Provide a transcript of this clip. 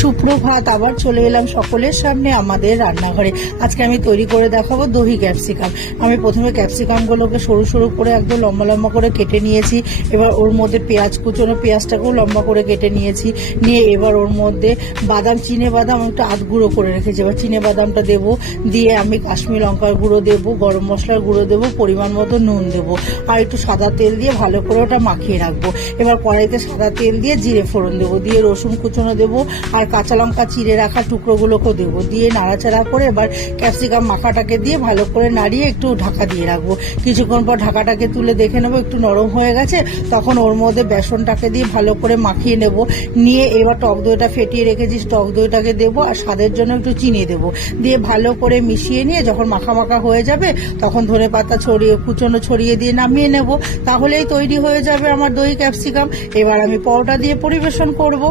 সুপ্রভাত, আবার চলে এলাম সকলের সামনে আমাদের রান্নাঘরে। আজকে আমি তৈরি করে দেখাবো দহি ক্যাপসিকাম। আমি প্রথমে ক্যাপসিকামগুলোকে সরু সরু করে একদম লম্বা লম্বা করে কেটে নিয়েছি। এবার ওর মধ্যে পেঁয়াজ কুচনো পেঁয়াজটাকেও লম্বা করে কেটে নিয়েছি। নিয়ে এবার ওর মধ্যে চিনে বাদাম একটু আধ গুঁড়ো করে রেখেছি। এবার চিনে বাদামটা দেবো, দিয়ে আমি কাশ্মীর লঙ্কার গুঁড়ো দেবো, গরম মশলার গুঁড়ো দেবো, পরিমাণ মতো নুন দেবো, আর একটু সাদা তেল দিয়ে ভালো করে ওটা মাখিয়ে রাখবো। এবার কড়াইতে সাদা তেল দিয়ে জিরে ফোড়ন দেবো, দিয়ে রসুন কুচনো দেবো, আর কাঁচা লঙ্কা চিড়ে রাখা টুকরোগুলোকেও দেবো, দিয়ে নাড়াচাড়া করে এবার ক্যাপসিকাম মাখাটাকে দিয়ে ভালো করে নাড়িয়ে একটু ঢাকা দিয়ে রাখবো। কিছুক্ষণ পর ঢাকাটাকে তুলে দেখে নেবো একটু নরম হয়ে গেছে, তখন ওর মধ্যে বেসনটাকে দিয়ে ভালো করে মাখিয়ে নেব। নিয়ে এবার টক দইটা ফেটিয়ে রেখেছি, টক দইটাকে দেবো, আর স্বাদের জন্য একটু চিনি দেবো, দিয়ে ভালো করে মিশিয়ে নিয়ে যখন মাখা মাখা হয়ে যাবে তখন ধনেপাতা কুচনো ছড়িয়ে দিয়ে নামিয়ে নেব। তাহলেই তৈরি হয়ে যাবে আমার দই ক্যাপসিকাম। এবার আমি পরোটা দিয়ে পরিবেশন করব।